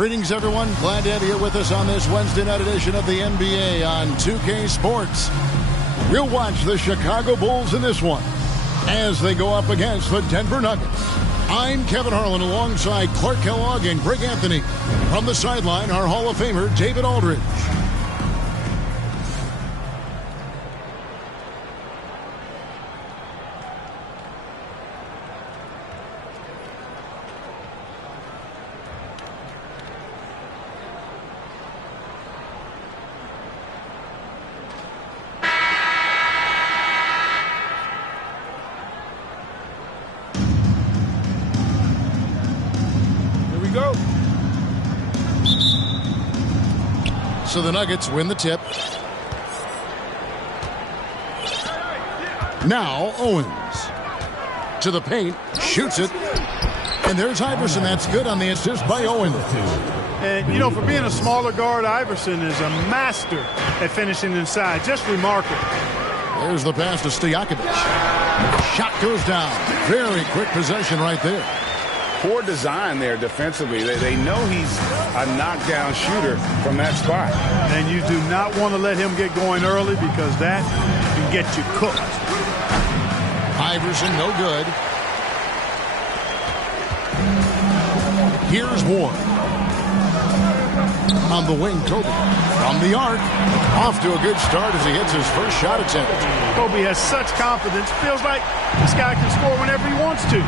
Greetings, everyone. Glad to have you with us on this Wednesday night edition of the NBA on 2K Sports. We'll watch the Chicago Bulls in this one as they go up against the Denver Nuggets. I'm Kevin Harlan alongside Clark Kellogg and Greg Anthony. From the sideline, our Hall of Famer, David Aldridge. So the Nuggets win the tip. Now Owens to the paint, shoots it, and there's Iverson. That's good on the assist by Owens. And, you know, for being a smaller guard, Iverson is a master at finishing inside. Just remarkable. There's the pass to Stojakovic. Shot goes down. Very quick possession right there. Poor design there defensively. They know he's a knockdown shooter from that spot. And you do not want to let him get going early because that can get you cooked. Iverson, no good. Here's Ward. On the wing, Kobe. From the arc. Off to a good start as he hits his first shot attempt. Kobe has such confidence. Feels like this guy can score whenever he wants to.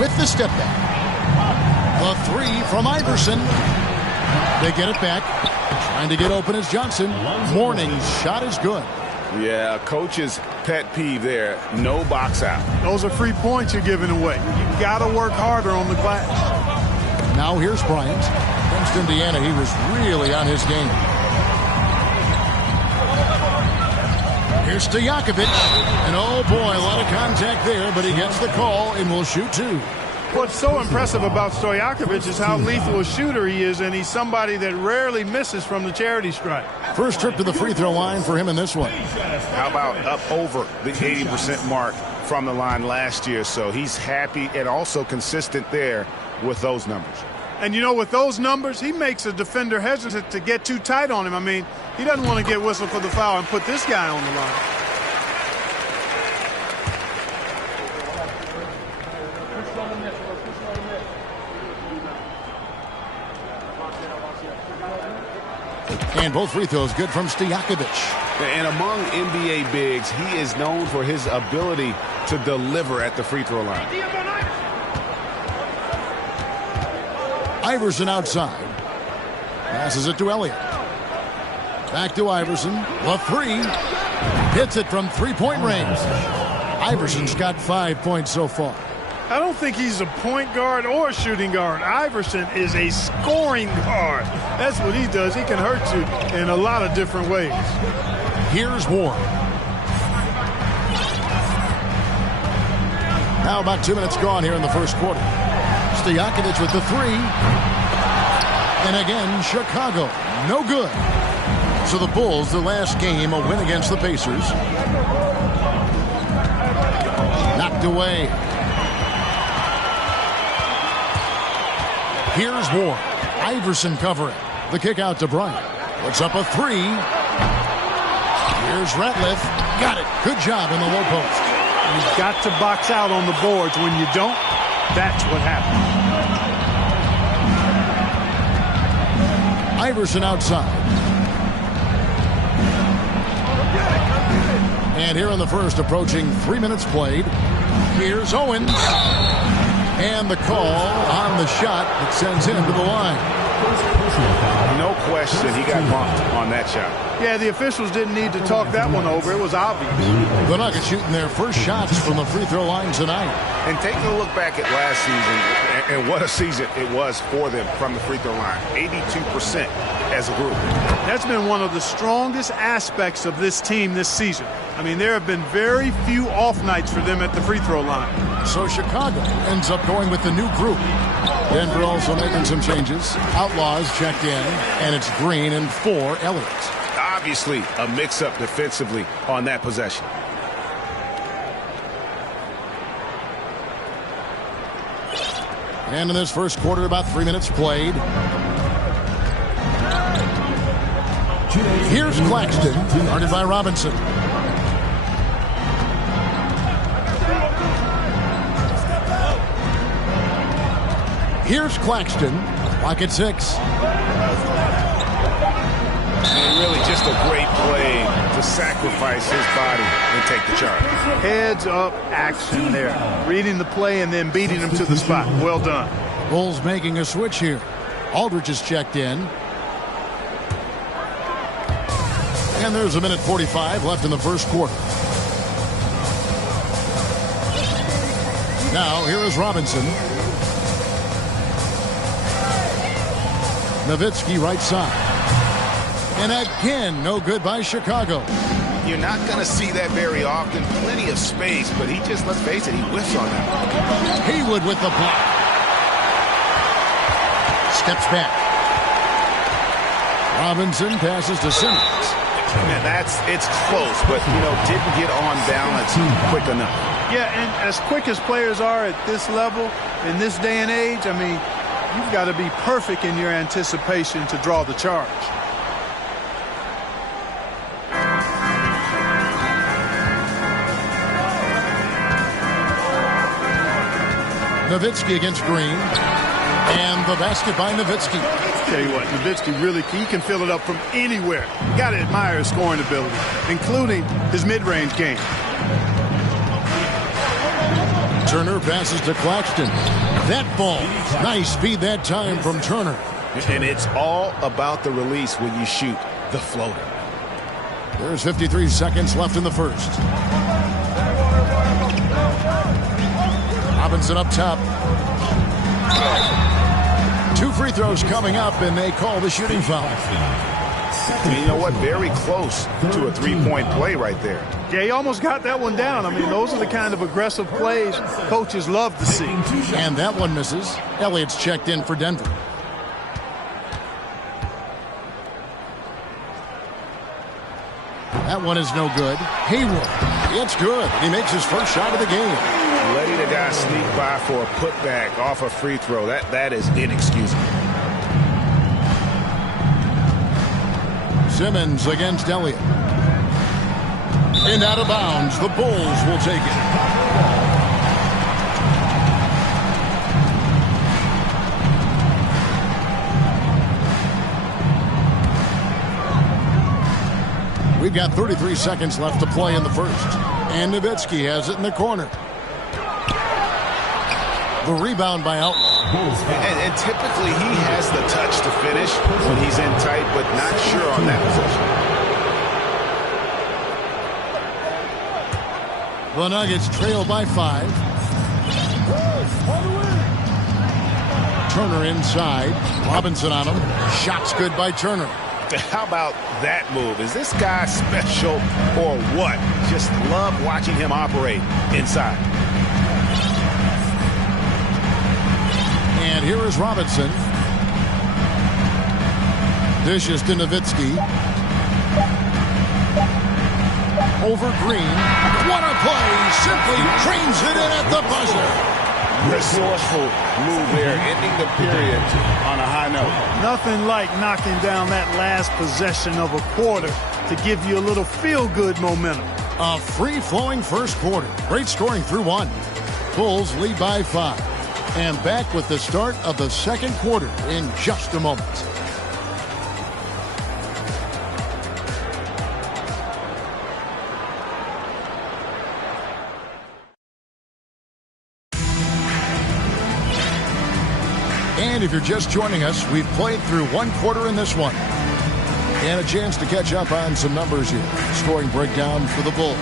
With the step back. The three from Iverson. They get it back. Trying to get open is Johnson. Morning's shot is good. Yeah, coach's pet peeve there. No box out. Those are free points you're giving away. You got to work harder on the glass. Now here's Bryant. Against Indiana, he was really on his game. Here's Stojakovic. And oh boy, a lot of contact there, but he gets the call and will shoot two. What's so impressive about Stojakovic is how lethal a shooter he is, and he's somebody that rarely misses from the charity stripe. First trip to the free throw line for him in this one. How about up over the 80% mark from the line last year? So he's happy and also consistent there with those numbers. And, you know, with those numbers, he makes a defender hesitant to get too tight on him. I mean, he doesn't want to get whistled for the foul and put this guy on the line. And both free throws good from Stojakovic. And among NBA bigs, he is known for his ability to deliver at the free throw line. Iverson outside. Passes it to Elliott. Back to Iverson. The three. Hits it from three-point range. Iverson's got 5 points so far. I don't think he's a point guard or a shooting guard. Iverson is a scoring guard. That's what he does. He can hurt you in a lot of different ways. Here's Ward. Now about 2 minutes gone here in the first quarter. Stojakovic with the three. And again, Chicago. No good. So the Bulls, their last game, a win against the Pacers. Knocked away. Here's Ward. Iverson covering. The kick out to Bryant. Puts up a three. Here's Ratliff. Got it. Good job in the low post. You've got to box out on the boards. When you don't, that's what happens. Iverson outside. And here in the first, approaching 3 minutes played. Here's Owens. And the call on the shot that sends him to the line. No question he got bumped on that shot. Yeah, the officials didn't need to talk that one over. It was obvious. The Nuggets shooting their first shots from the free throw line tonight. And taking a look back at last season, and what a season it was for them from the free throw line. 82% as a group. That's been one of the strongest aspects of this team this season. I mean, there have been very few off nights for them at the free throw line. So Chicago ends up going with the new group. Denver also making some changes. Outlaws checked in, and it's Green and 4 Elliott. Obviously a mix-up defensively on that possession. And in this first quarter, about 3 minutes played. Here's Claxton, guarded by Robinson. Here's Claxton, clock at 6. And really just a great play to sacrifice his body and take the charge. Heads up action there. Reading the play and then beating him to the spot. Well done. Bulls making a switch here. Aldridge is checked in. And there's a minute 45 left in the first quarter. Now here is Robinson. Nowitzki right side. And again, no good by Chicago. You're not going to see that very often. Plenty of space, but he just, let's face it, he whiffs on that. Haywood with the block. Steps back. Robinson passes to Simmons. And it's close, but, didn't get on balance quick enough. Yeah, and as quick as players are at this level, in this day and age, I mean, you've got to be perfect in your anticipation to draw the charge. Nowitzki against Green. And the basket by Nowitzki. Tell you what, Nowitzki really, he can fill it up from anywhere. You got to admire his scoring ability, including his mid-range game. Turner passes to Claxton. That ball. Nice speed that time from Turner. And it's all about the release when you shoot the floater. There's 53 seconds left in the first. Robinson up top. 2 free throws coming up, and they call the shooting foul. You know what? Very close to a three-point play right there. Yeah, he almost got that one down. I mean, those are the kind of aggressive plays coaches love to see. And that one misses. Elliott's checked in for Denver. That one is no good. Haywood. It's good. He makes his first shot of the game. Letting a guy sneak by for a putback off a free throw, that is inexcusable. Simmons against Elliott. And out of bounds. The Bulls will take it. We've got 33 seconds left to play in the first. And Nowitzki has it in the corner. The rebound by Outlaw. And typically he has the touch to finish when he's in tight, but not sure on that possession. The Nuggets trail by 5. Turner inside. Robinson on him. Shots good by Turner. How about that move? Is this guy special or what? Just love watching him operate inside. And here is Robinson. Dishes to Nowitzki. Over Green. What a play! Simply trains it in at the buzzer. Resourceful move there, ending the period on a high note. Nothing like knocking down that last possession of a quarter to give you a little feel-good momentum. A free-flowing first quarter. Great scoring through 1. Bulls lead by 5. And back with the start of the second quarter in just a moment. And if you're just joining us, we've played through 1 quarter in this one. And a chance to catch up on some numbers here. Scoring breakdown for the Bulls.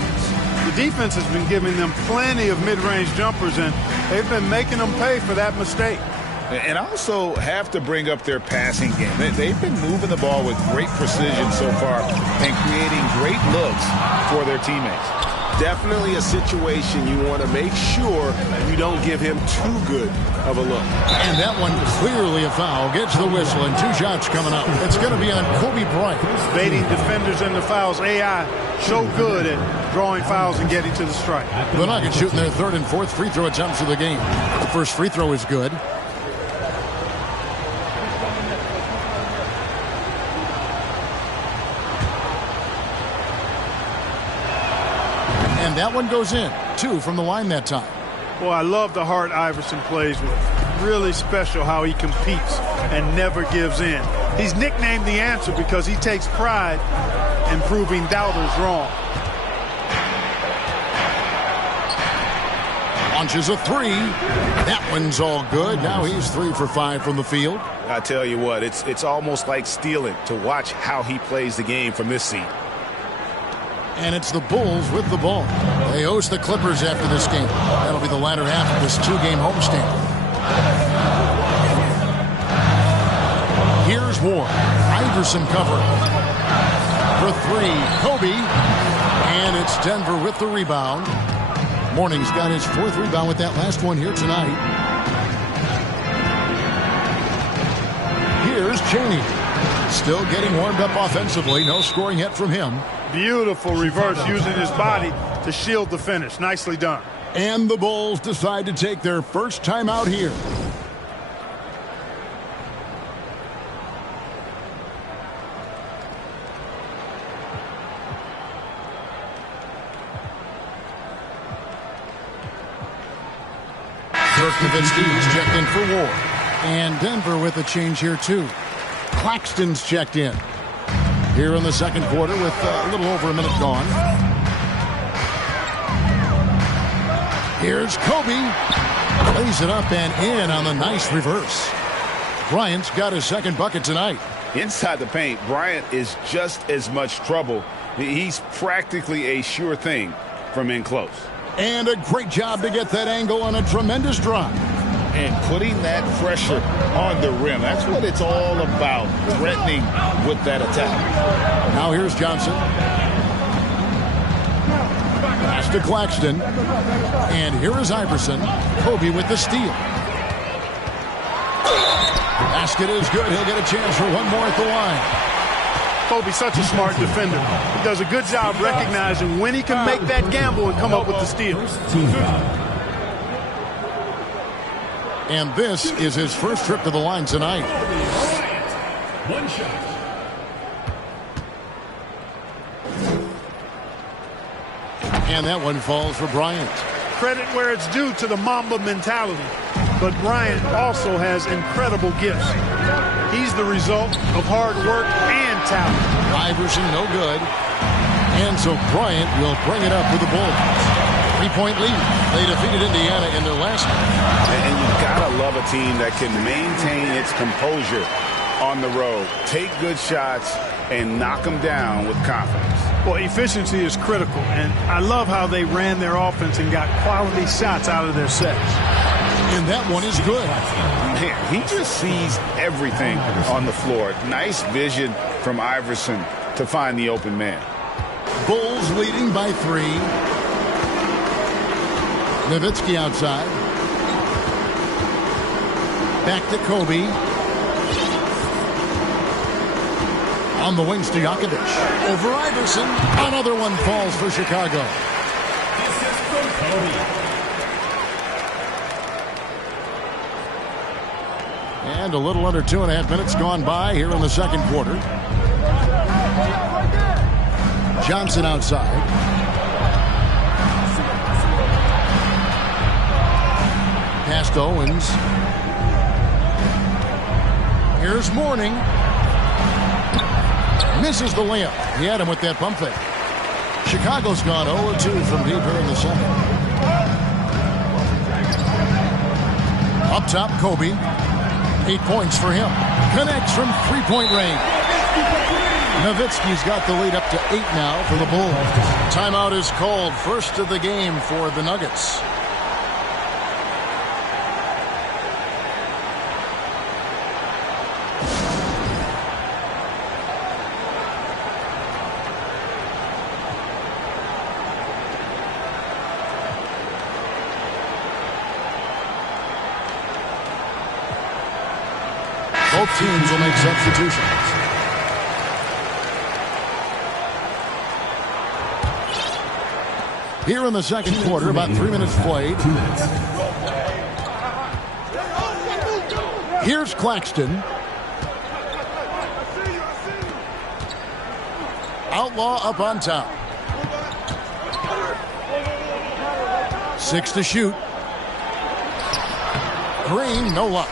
The defense has been giving them plenty of mid-range jumpers, and they've been making them pay for that mistake. And also have to bring up their passing game. They've been moving the ball with great precision so far and creating great looks for their teammates. Definitely a situation you want to make sure you don't give him too good of a look. And that one clearly a foul. Gets the whistle and 2 shots coming up. It's going to be on Kobe Bryant. Baiting defenders into fouls. AI so good at drawing fouls and getting to the strike. The Nuggets shooting their 3rd and 4th free throw attempts of the game. The first free throw is good. And that one goes in. 2 from the line that time. Well, I love the heart Iverson plays with. Really special how he competes and never gives in. He's nicknamed the answer because he takes pride in proving doubters wrong. Launches a 3. That one's all good. Now he's 3 for 5 from the field. I tell you what, it's almost like stealing to watch how he plays the game from this seat. And it's the Bulls with the ball. They host the Clippers after this game. That'll be the latter half of this 2-game homestand. Here's Ward. Iverson covering. For 3, Kobe. And it's Denver with the rebound. Mourning's got his 4th rebound with that last one here tonight. Here's Chaney. Still getting warmed up offensively. No scoring yet from him. Beautiful reverse using his body to shield the finish. Nicely done. And the Bulls decide to take their first time out here. Dirk Nowitzki is checked in for Ward. And Denver with a change here too. Claxton's checked in. Here in the second quarter with a little over a minute gone. Here's Kobe. Lays it up and in on the nice reverse. Bryant's got his second bucket tonight. Inside the paint, Bryant is just as much trouble. He's practically a sure thing from in close. And a great job to get that angle on a tremendous drive. And putting that pressure on the rim. That's what it's all about, threatening with that attack. Now here's Johnson. Pass to Claxton. And here is Iverson. Kobe with the steal. Basket is good. He'll get a chance for one more at the line. Kobe's such a smart defender. He does a good job recognizing when he can make that gamble and come up with the steal. And this is his first trip to the line tonight. One shot. And that one falls for Bryant. Credit where it's due to the Mamba mentality. But Bryant also has incredible gifts. He's the result of hard work and talent. Iverson no good. And so Bryant will bring it up for the Bulls. 3-point lead. They defeated Indiana in their last match. And you've got to love a team that can maintain its composure on the road. Take good shots and knock them down with confidence. Well, efficiency is critical, and I love how they ran their offense and got quality shots out of their sets. And that one is good. Man, he just sees everything on the floor. Nice vision from Iverson to find the open man. Bulls leading by 3. Nowitzki outside. Back to Kobe. On the wings to Jakovic. Over Iverson. Another one falls for Chicago. This is from Kobe. And a little under 2.5 minutes gone by here in the second quarter. Johnson outside. Pass to Owens. Here's Mourning. Misses the layup. He had him with that pump fake. Chicago's gone 0-2 from deep here in the second. Up top, Kobe. 8 points for him. Connects from three-point range. Nowitzki's got the lead up to 8 now for the Bulls. Timeout is called. First of the game for the Nuggets. Both teams will make substitutions. Here in the second quarter, about 3 minutes played. Here's Claxton. Outlaw up on top. 6 to shoot. Green, no luck.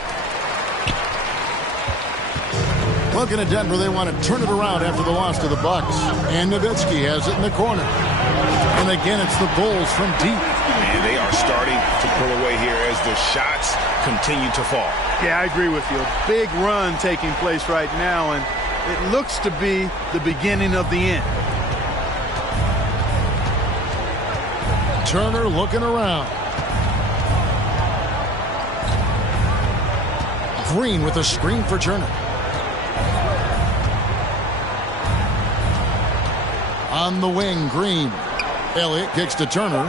Looking at Denver, they want to turn it around after the loss to the Bucks. And Nowitzki has it in the corner. And again, it's the Bulls from deep. And they are starting to pull away here as the shots continue to fall. Yeah, I agree with you. A big run taking place right now, and it looks to be the beginning of the end. Turner looking around. Green with a screen for Turner. On the wing, Green. Elliott kicks to Turner.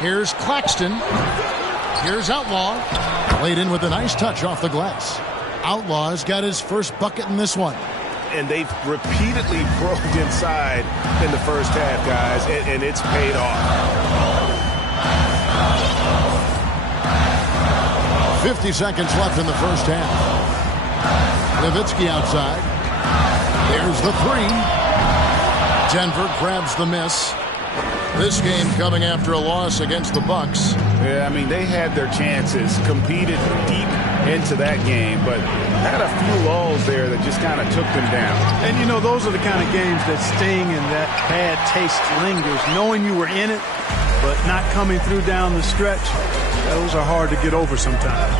Here's Claxton. Here's Outlaw. Laid in with a nice touch off the glass. Outlaw's got his first bucket in this one. And they've repeatedly probed inside in the first half, guys, and it's paid off. 50 seconds left in the first half. Nowitzki outside. There's the three. Denver grabs the miss. This game coming after a loss against the Bucks. Yeah, I mean, they had their chances, competed deep into that game, but had a few lulls there that just kind of took them down. And, you know, those are the kind of games that sting and that bad taste lingers. Knowing you were in it, but not coming through down the stretch, those are hard to get over sometimes.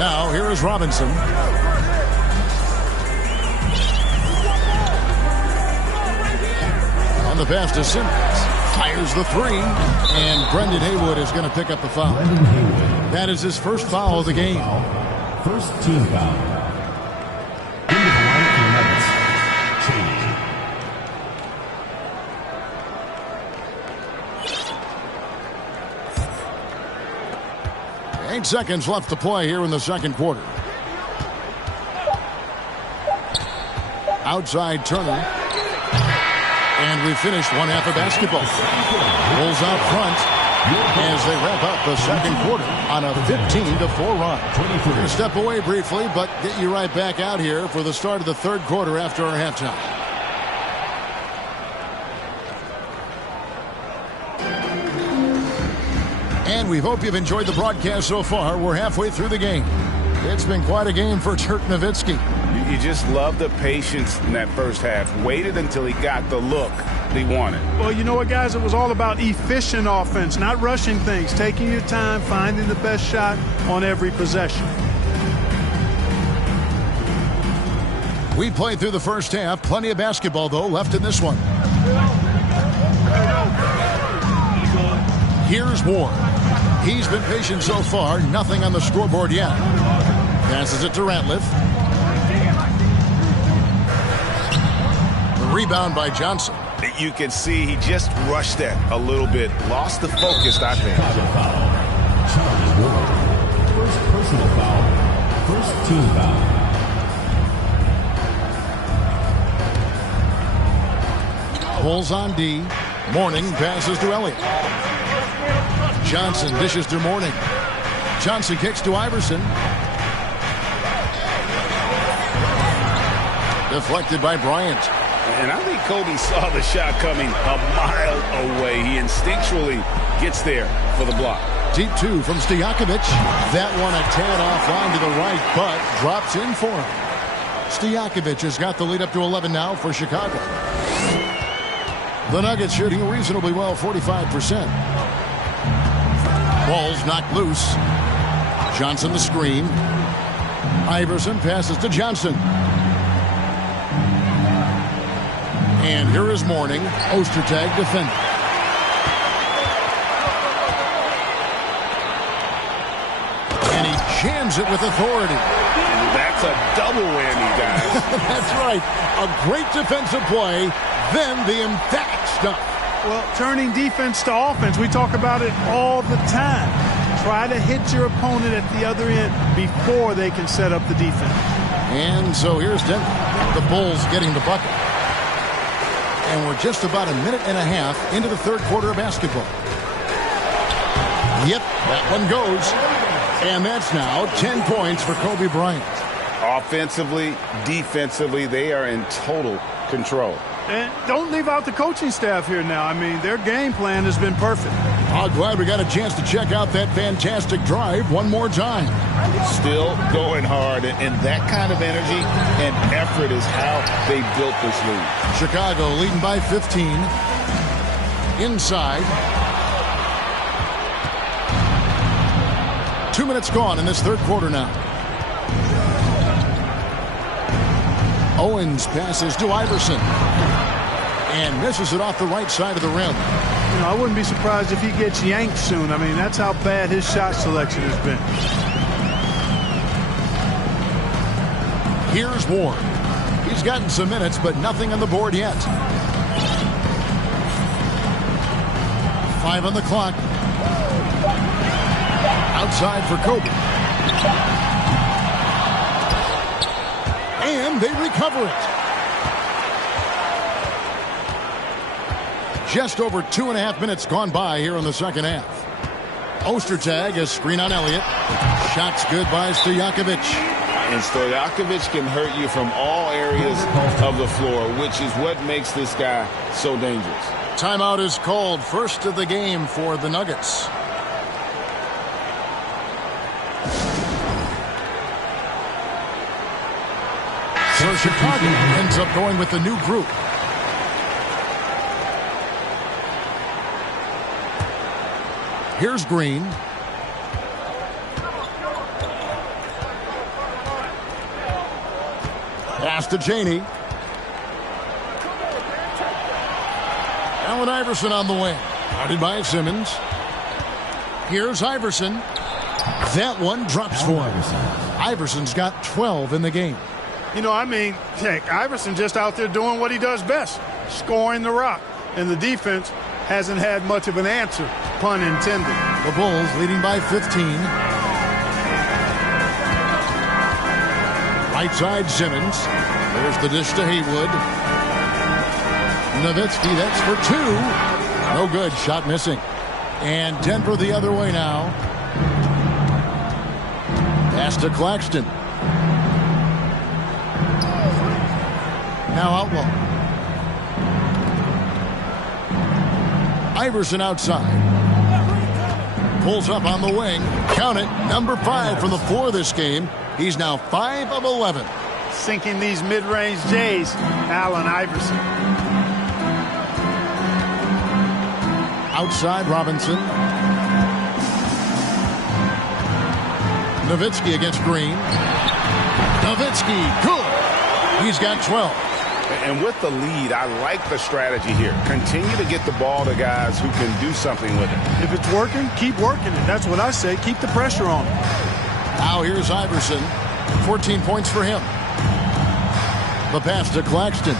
Now, here is Robinson. On the pass to Simmons. Fires the three. And Brendan Haywood is going to pick up the foul. That is his first foul of the game. First team foul. Into the line for the Nuggets. Change. 8 seconds left to play here in the second quarter. Outside Turner. And we finished one half of basketball. Bulls out front as they wrap up the second quarter on a 15-4 run. We're going to step away briefly, but get you right back out here for the start of the third quarter after our halftime. And we hope you've enjoyed the broadcast so far. We're halfway through the game. It's been quite a game for Dirk Nowitzki. You just love the patience in that first half. Waited until he got the look he wanted. Well, you know what, guys? It was all about efficient offense, not rushing things, taking your time, finding the best shot on every possession. We played through the first half. Plenty of basketball, though, left in this one. Here's Ward. He's been patient so far. Nothing on the scoreboard yet. Passes it to Ratliff. The rebound by Johnson. You can see he just rushed that a little bit. Lost the focus, I think. Charlie Ward. First personal foul. First team foul. Bulls on D. Mourning passes to Elliott. Johnson dishes to Mourning. Johnson kicks to Iverson. Deflected by Bryant. And I think Kobe saw the shot coming a mile away. He instinctually gets there for the block. Deep two from Stojakovic. That one a tad offline to the right, but drops in for him. Stojakovic has got the lead up to 11 now for Chicago. The Nuggets shooting reasonably well, 45%. Ball's knocked loose. Johnson the screen. Iverson passes to Johnson. And here is Mourning. Ostertag defending. And he jams it with authority. That's a double whammy, guys. That's right. A great defensive play, then the emphatic stuff. Well, turning defense to offense, we talk about it all the time. Try to hit your opponent at the other end before they can set up the defense. And so here's Denver. The Bulls getting the bucket. And we're just about a minute and a half into the third quarter of basketball. Yep, that one goes. And that's now 10 points for Kobe Bryant. Offensively, defensively, they are in total control. And don't leave out the coaching staff here now. I mean, their game plan has been perfect. Oh, glad we got a chance to check out that fantastic drive one more time. Still going hard, and that kind of energy and effort is how they built this lead. Chicago leading by 15. Inside. 2 minutes gone in this third quarter now. Owens passes to Iverson and misses it off the right side of the rim. You know, I wouldn't be surprised if he gets yanked soon. I mean, that's how bad his shot selection has been. Here's Ward. He's gotten some minutes, but nothing on the board yet. 5 on the clock. Outside for Kobe. And they recover it. Just over 2.5 minutes gone by here in the second half. Ostertag, a screen on Elliott. Shots good by Stojakovic. And Stojakovic can hurt you from all areas of the floor, which is what makes this guy so dangerous. Timeout is called, first of the game for the Nuggets. So Chicago ends up going with the new group. Here's Green. Pass to Chaney. Allen Iverson on the wing. Guarded by Simmons. Here's Iverson. That one drops for him. Iverson's got 12 in the game. You know, I mean, heck, Iverson just out there doing what he does best, scoring the rock. And the defense hasn't had much of an answer, pun intended. The Bulls leading by 15. Right side Simmons. There's the dish to Haywood. Nowitzki, that's for 2. No good, shot missing. And Denver the other way now. Pass to Claxton. Now Outlaw. Iverson outside. Pulls up on the wing. Count it. Number 5 from the floor this game. He's now 5 of 11. Sinking these mid-range J's, Allen Iverson. Outside Robinson. Nowitzki against Green. Nowitzki, good. He's got 12. And with the lead, I like the strategy here. Continue to get the ball to guys who can do something with it. If it's working, keep working it. That's what I say. Keep the pressure on him. Now here's Iverson. 14 points for him. The pass to Claxton.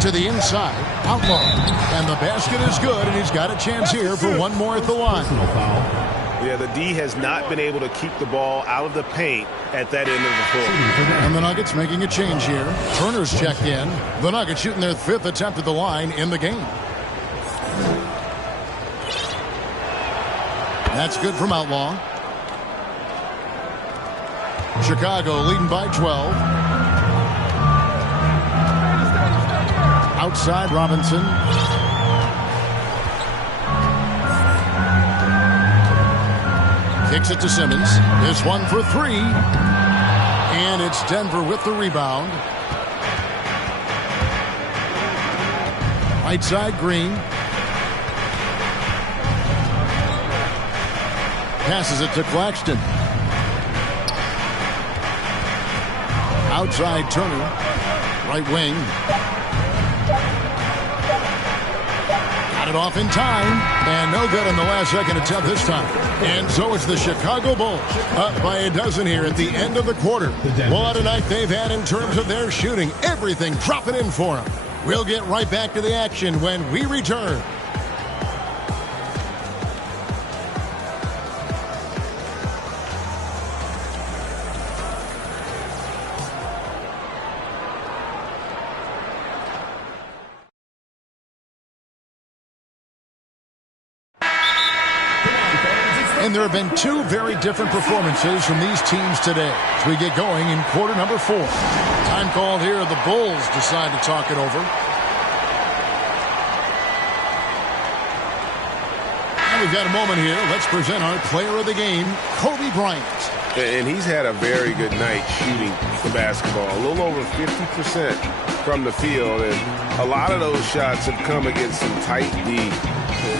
To the inside. Outlaw. And the basket is good, and he's got a chance here for one more at the line. Yeah, the D has not been able to keep the ball out of the paint at that end of the floor. And the Nuggets making a change here. Turner's checked in. The Nuggets shooting their 5th attempt at the line in the game. That's good from Outlaw. Chicago leading by 12. Outside Robinson. Kicks it to Simmons. This one for 3. And it's Denver with the rebound. Right side Green. Passes it to Claxton. Outside Turner. Right wing. Got it off in time. And no good on the last second attempt this time. And so it's the Chicago Bulls up by a dozen here at the end of the quarter. What a night they've had in terms of their shooting. Everything dropping in for them. We'll get right back to the action when we return. And there have been two very different performances from these teams today as we get going in quarter number 4. Time called here. The Bulls decide to talk it over. And we've got a moment here. Let's present our player of the game, Kobe Bryant. And he's had a very good night shooting the basketball. A little over 50% from the field. And a lot of those shots have come against some tight D.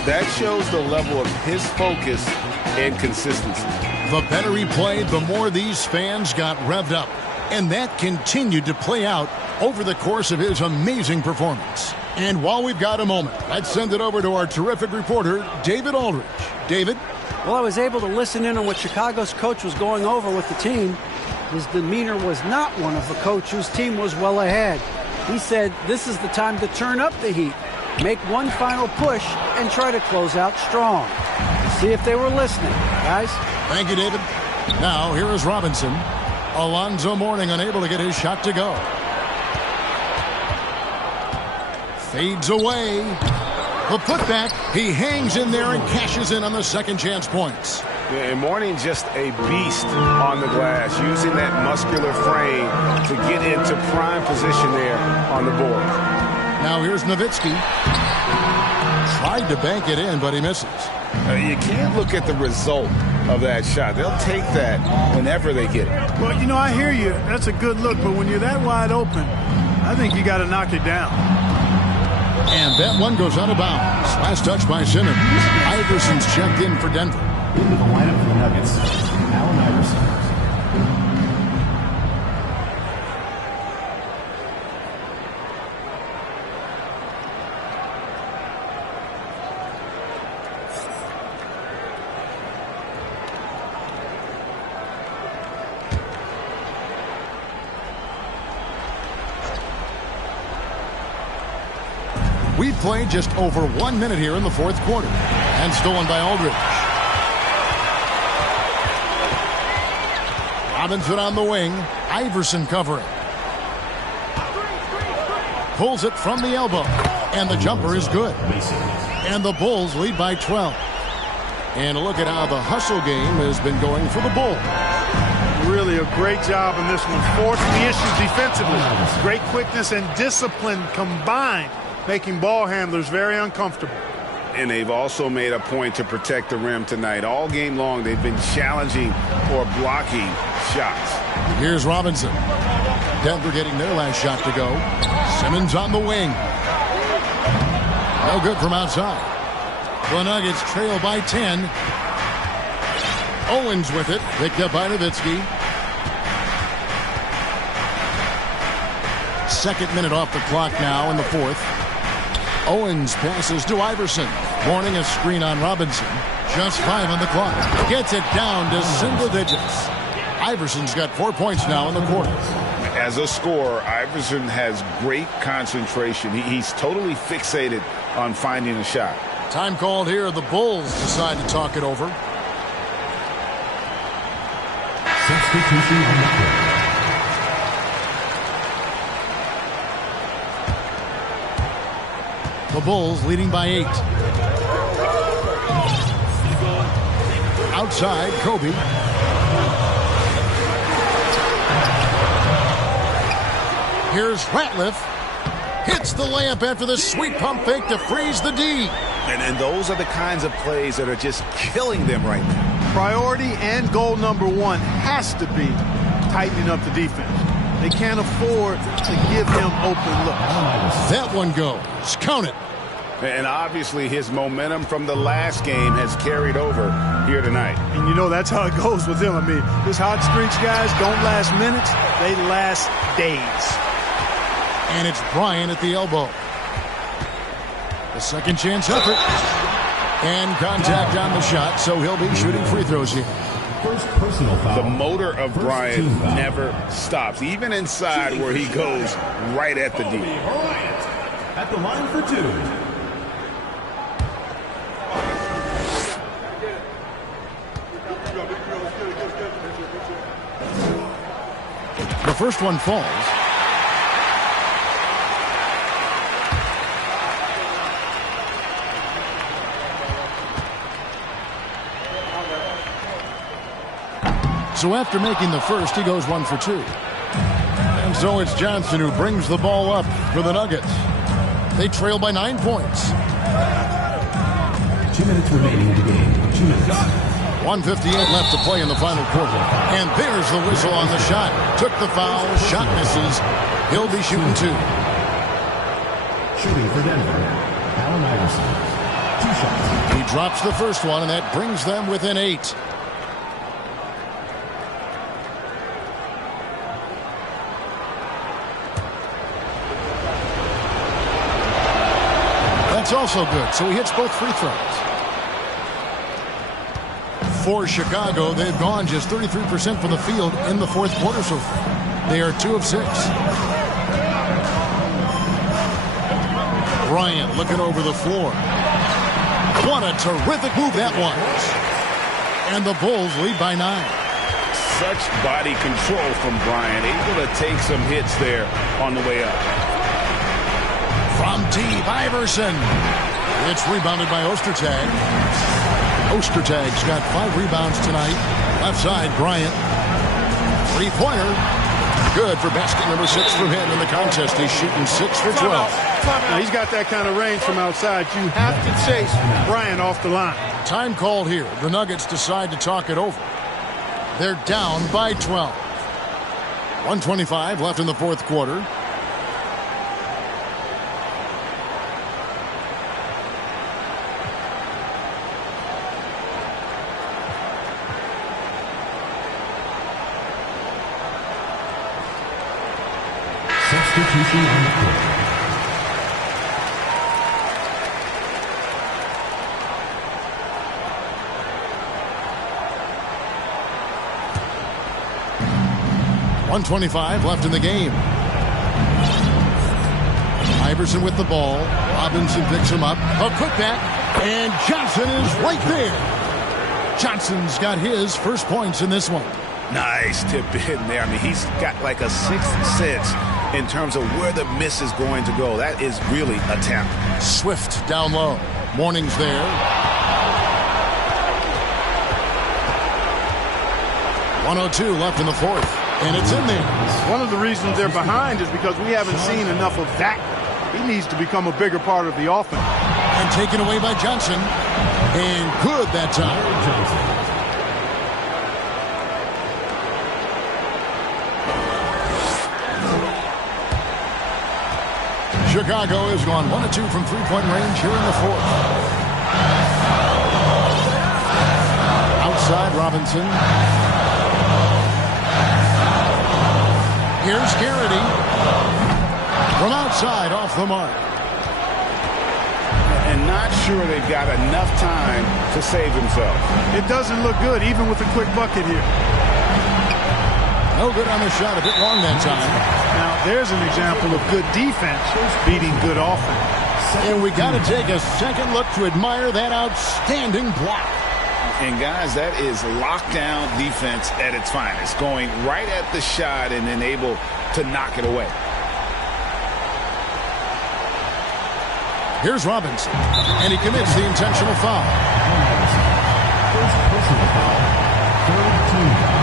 That shows the level of his focus and consistency. The better he played, the more these fans got revved up. And that continued to play out over the course of his amazing performance. And while we've got a moment, let's send it over to our terrific reporter, David Aldridge. David? Well, I was able to listen in on what Chicago's coach was going over with the team. His demeanor was not one of a coach whose team was well ahead. He said this is the time to turn up the heat, make one final push, and try to close out strong. See if they were listening, guys. Thank you, David. Now, here is Robinson. Alonzo Mourning unable to get his shot to go. Fades away. The putback. He hangs in there and cashes in on the second chance points. Yeah, and Mourning just a beast on the glass, using that muscular frame to get into prime position there on the board. Now here's Nowitzki. Tried to bank it in, but he misses. You can't look at the result of that shot. They'll take that whenever they get it. Well, you know, I hear you. That's a good look, but when you're that wide open, I think you got to knock it down. And that one goes out of bounds. Last touch by Simmons. Iverson's checked in for Denver. Into the lineup for the Nuggets, Allen Iverson. We've played just over 1 minute here in the fourth quarter. And stolen by Aldridge. Robinson on the wing. Iverson covering. Pulls it from the elbow. And the jumper is good. And the Bulls lead by 12. And look at how the hustle game has been going for the Bulls. Really a great job in this one. Forcing the issues defensively. Great quickness and discipline combined, making ball handlers very uncomfortable. And they've also made a point to protect the rim tonight. All game long, they've been challenging or blocking shots. Here's Robinson. Denver getting their last shot to go. Simmons on the wing. No good from outside. The Nuggets trail by 10. Owens with it. Picked up by Nowitzki. Second minute off the clock now in the fourth. Owens passes to Iverson. Mourning a screen on Robinson. Just 5 on the clock. Gets it down to single digits. Iverson's got 4 points now in the quarter. As a scorer, Iverson has great concentration. He's totally fixated on finding a shot. Time called here. The Bulls decide to talk it over. Substitution on the court. The Bulls leading by 8. Outside, Kobe. Here's Ratliff. Hits the layup after the sweet pump fake to freeze the D. And those are the kinds of plays that are just killing them right now. Priority and goal number one has to be tightening up the defense. They can't afford to give him open looks. That one goes. Count it. And obviously his momentum from the last game has carried over here tonight. And you know that's how it goes with him. I mean, his hot streaks, guys, don't last minutes. They last days. And it's Bryant at the elbow. The second chance effort. And contact on the shot, so he'll be shooting free throws here. First personal foul. The motor of Bryant never stops, even inside where he goes right at the D. Bryant at the line for 2. The first one falls. So after making the first, he goes 1 for 2. And so it's Johnson who brings the ball up for the Nuggets. They trail by 9 points. 2 minutes remaining in the game. 2 minutes. 1:58 left to play in the final quarter. And there's the whistle on the shot. Took the foul. Shot misses. He'll be shooting 2. Shooting for Denver, Allen Iverson. 2 shots. He drops the first one, and that brings them within 8. That's also good, so he hits both free throws. For Chicago, they've gone just 33% from the field in the fourth quarter so far. They are 2 of 6. Bryant looking over the floor. What a terrific move that was. And the Bulls lead by 9. Such body control from Bryant, able to take some hits there on the way up. From deep, Iverson. It's rebounded by Ostertag. Ostertag's got 5 rebounds tonight. Left side, Bryant. 3-pointer. Good for basket number 6 from him in the contest. He's shooting 6 for 12. Now, he's got that kind of range from outside. You have to chase Bryant off the line. Time called here. The Nuggets decide to talk it over. They're down by 12. 1:25 left in the fourth quarter. Substitution on the court. .125 left in the game. Iverson with the ball. Robinson picks him up. A putback. And Johnson is right there. Johnson's got his first points in this one. Nice tip in there. I mean, he's got like a sixth sense in terms of where the miss is going to go. That is really a tap. Swift down low. Morning's there. 1:02 left in the fourth. And it's in there. One of the reasons they're behind is because we haven't seen enough of that. He needs to become a bigger part of the offense. And taken away by Johnson. And good that time. Chicago has gone 1 of 2 from three-point range here in the fourth. Outside, Robinson. Here's Garrity. From outside, off the mark. And not sure they've got enough time to save themselves. It doesn't look good, even with a quick bucket here. No good on the shot, a bit long that time. Now, there's an example of good defense beating good offense. And we got to take a second look to admire that outstanding block. And, guys, that is lockdown defense at its finest, going right at the shot and then able to knock it away. Here's Robinson, and he commits the intentional foul. First personal foul. Third team foul.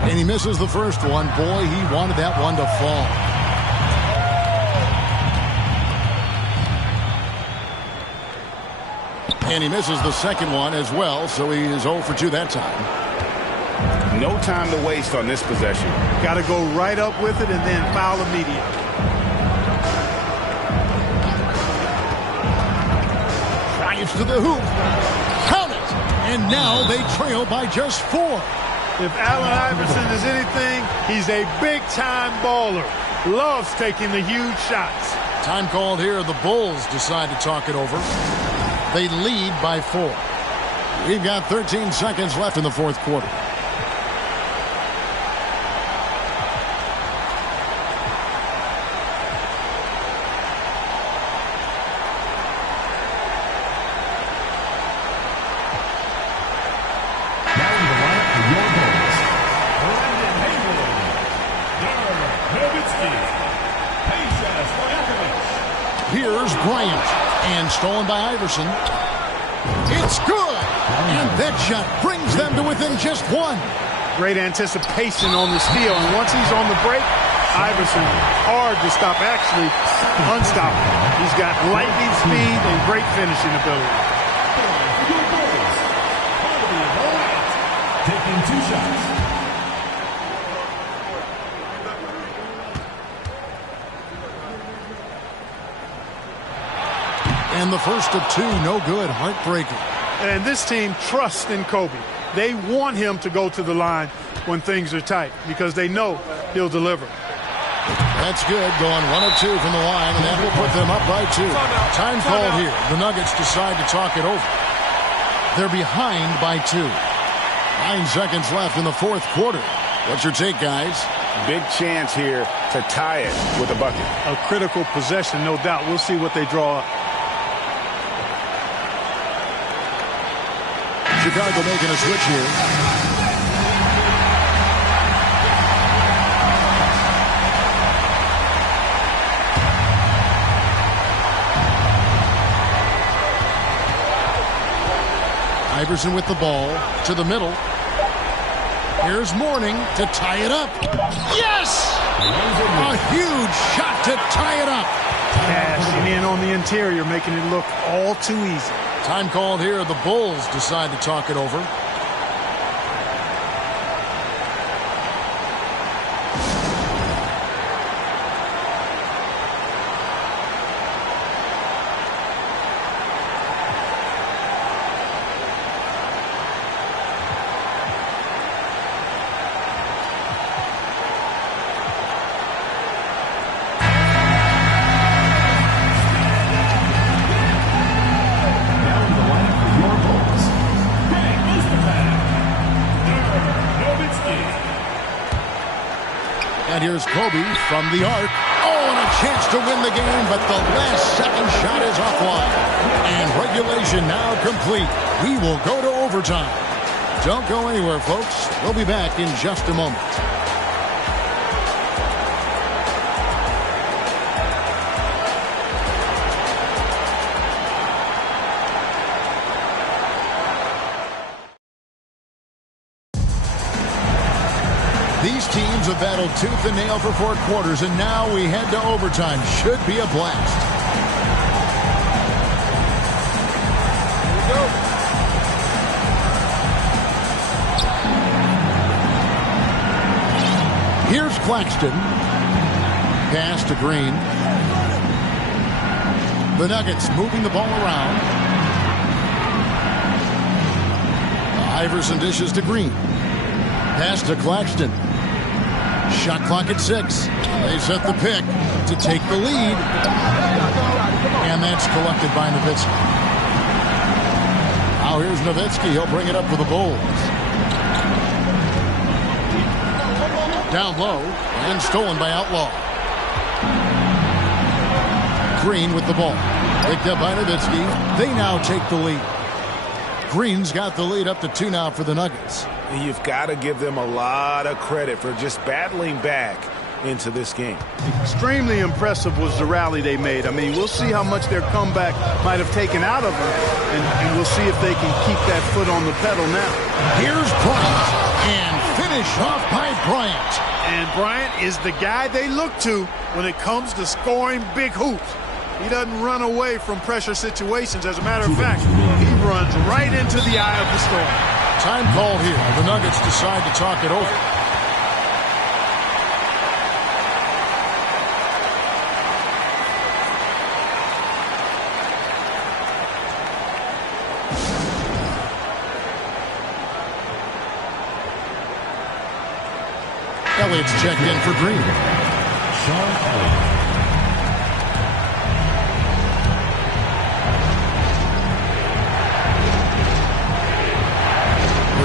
And he misses the first one. Boy, he wanted that one to fall. And he misses the second one as well, so he is 0 for 2 that time. No time to waste on this possession. Got to go right up with it and then foul immediately. Drives to the hoop. Count it! And now they trail by just 4. If Allen Iverson is anything, he's a big-time baller. Loves taking the huge shots. Time called here. The Bulls decide to talk it over. They lead by 4. We've got 13 seconds left in the fourth quarter. Here's Bryant. And stolen by Iverson. It's good. And that shot brings them to within just one. Great anticipation on the steal. And once he's on the break, Iverson hard to stop, actually unstoppable. He's got lightning speed and great finishing ability. Taking 2 shots. And the first of 2, no good, heartbreaking. And this team trusts in Kobe. They want him to go to the line when things are tight because they know he'll deliver. That's good, going 1 of 2 from the line, and that will put them up by 2. Time called here. The Nuggets decide to talk it over. They're behind by 2. 9 seconds left in the fourth quarter. What's your take, guys? Big chance here to tie it with a bucket. A critical possession, no doubt. We'll see what they draw up. Chicago making a switch here. Iverson with the ball to the middle. Here's Mourning to tie it up. Yes! A huge shot to tie it up. Cashing in on the interior, making it look all too easy. Time called here. The Bulls decide to talk it over. And here's Kobe from the arc. Oh, and a chance to win the game, but the last second shot is offline. And regulation now complete. We will go to overtime. Don't go anywhere, folks. We'll be back in just a moment. These teams have battled tooth and nail for 4 quarters, and now we head to overtime. Should be a blast. Here we go. Here's Claxton. Pass to Green. The Nuggets moving the ball around. Iverson dishes to Green. Pass to Claxton. Shot clock at 6. They set the pick to take the lead. And that's collected by Nowitzki. Now here's Nowitzki. He'll bring it up for the Bulls. Down low and stolen by Outlaw. Green with the ball. Picked up by Nowitzki. They now take the lead. Green's got the lead up to 2 now for the Nuggets. You've got to give them a lot of credit for just battling back into this game. Extremely impressive was the rally they made. I mean, we'll see how much their comeback might have taken out of them, and we'll see if they can keep that foot on the pedal now. Here's Bryant, and finish off by Bryant. And Bryant is the guy they look to when it comes to scoring big hoops. He doesn't run away from pressure situations. As a matter of fact, he runs right into the eye of the storm. Time called here. The Nuggets decide to talk it over. Elliott's checked in for Green. Sean Elliott.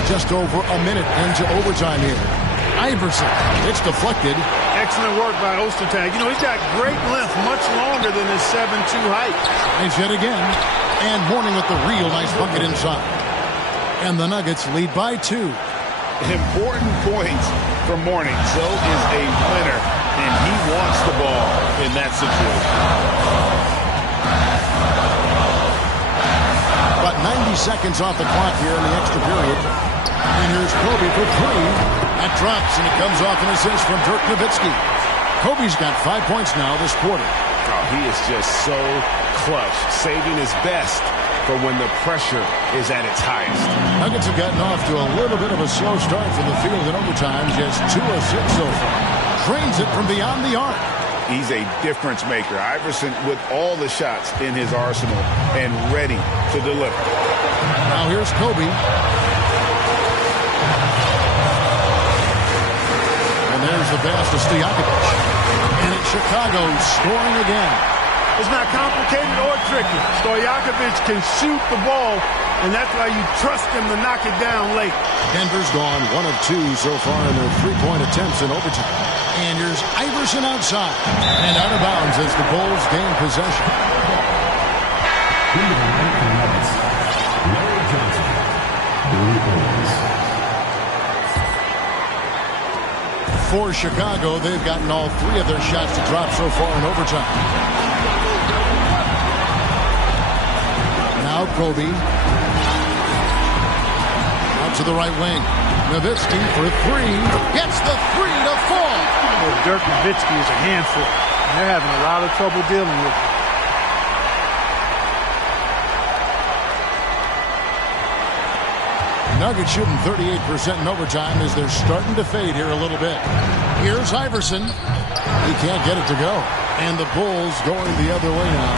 Just over a minute into overtime here. Iverson, it's deflected. Excellent work by Ostertag. You know, he's got great length, much longer than his 7'2" height. And yet again, and Mourning with the real nice bucket inside. And the Nuggets lead by 2. Important points for Mourning. So is a winner, and he wants the ball in that situation. seconds off the clock here in the extra period. And here's Kobe for three. That drops, and it comes off an assist from Dirk Nowitzki. Kobe's got 5 points now this quarter. Oh, he is just so clutch, saving his best for when the pressure is at its highest. Nuggets have gotten off to a little bit of a slow start from the field in overtime. Just 2 of 6 so far. Drains it from beyond the arc. He's a difference maker. Iverson with all the shots in his arsenal and ready to deliver. Now here's Kobe. And there's the pass to Stojakovic. And it's Chicago scoring again. It's not complicated or tricky. Stojakovic can shoot the ball, and that's why you trust him to knock it down late. Denver's gone 1 of 2 so far in their three-point attempts in overtime. And here's Iverson outside. And out of bounds as the Bulls gain possession. Larry Johnson, 3 points. For Chicago, they've gotten all 3 of their shots to drop so far in overtime. Now Kobe. Out to the right wing. Nowitzki for 3. Gets the 3 to fall. Well, Dirk Nowitzki is a handful. And they're having a lot of trouble dealing with him. Nuggets shooting 38% in overtime as they're starting to fade here a little bit. Here's Iverson. He can't get it to go. And the Bulls going the other way now.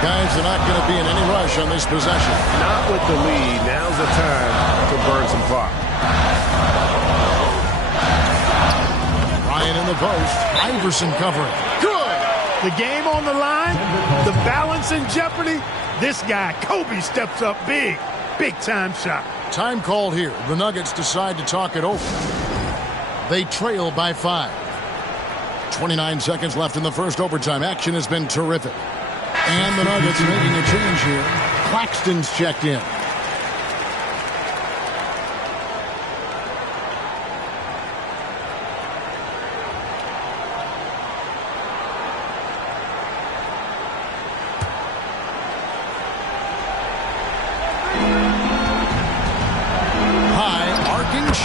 Guys are not going to be in any rush on this possession. Not with the lead. Now's the time to burn some clock. Ryan in the post. Iverson covering. Good. The game on the line. The balance in jeopardy. This guy, Kobe, steps up big. Big time shot. Time called here. The Nuggets decide to talk it over. They trail by 5. 29 seconds left in the first overtime. Action has been terrific. And the Nuggets making a change here. Claxton's checked in.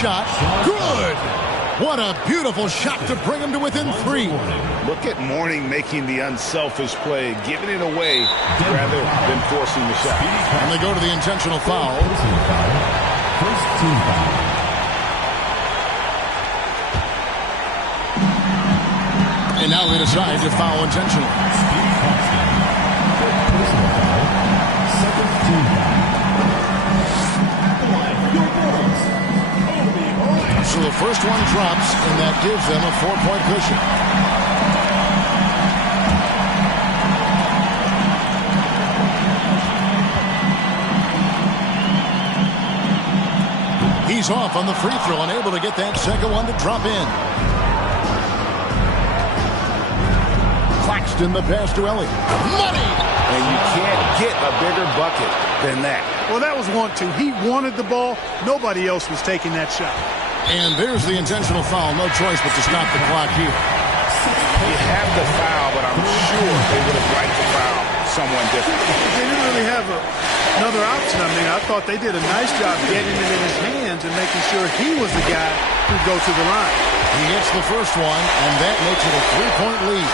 Shot. Good. What a beautiful shot to bring him to within 3. Look at Mourning making the unselfish play, giving it away rather than forcing the shot. And they go to the intentional foul. First team foul. And now they decide to foul intentionally. Personal foul. Second team foul. So the first one drops, and that gives them a 4-point cushion. He's off on the free throw, unable to get that second one to drop in. Claxton the pass to Elliott. Money! And you can't get a bigger bucket than that. Well, that was 1-2. He wanted the ball. Nobody else was taking that shot. And there's the intentional foul. No choice but to stop the clock here. You have the foul, but I'm sure they would have liked to foul someone different. They didn't really have another option. I mean, I thought they did a nice job getting it in his hands and making sure he was the guy who'd go to the line. He hits the first one, and that makes it a 3-point lead.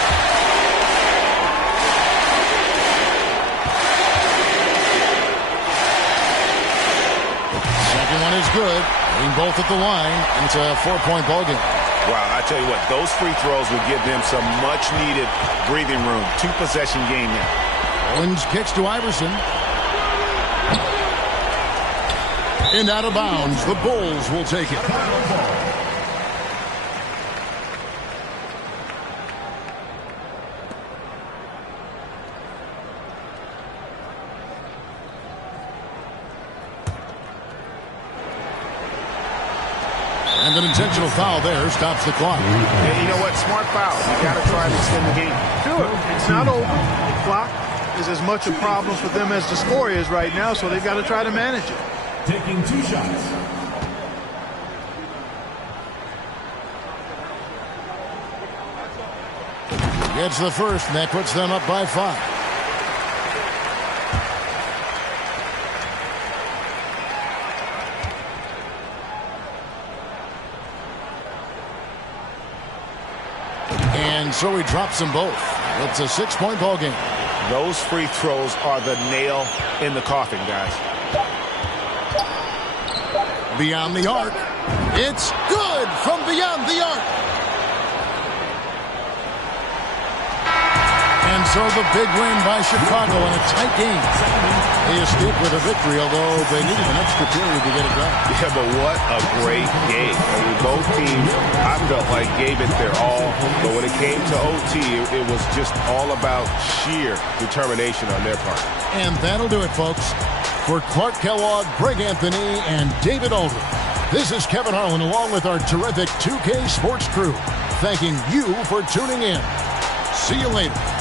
Second one is good. Hitting both at the line, and it's a 4-point ball game. Wow, I tell you what, those free throws would give them some much-needed breathing room. 2-possession game now. Owens kicks to Iverson. And out of bounds, the Bulls will take it. And an intentional foul there stops the clock. And you know what? Smart foul. You got to try to extend the game. Sure. It's not over. The clock is as much a problem for them as the score is right now, so they've got to try to manage it. Taking 2 shots. Gets the first, and that puts them up by 5. And so he drops them both. It's a 6-point ball game. Those free throws are the nail in the coffin, guys. Beyond the arc. It's good from beyond the arc. And so the big win by Chicago in a tight game. They escaped with a victory, although they needed an extra period to get it done. Yeah, but what a great game. I mean, both teams, I felt like, gave it their all. But when it came to OT, it was just all about sheer determination on their part. And that'll do it, folks. For Clark Kellogg, Greg Anthony, and David Aldridge, this is Kevin Harlan along with our terrific 2K Sports crew, thanking you for tuning in. See you later.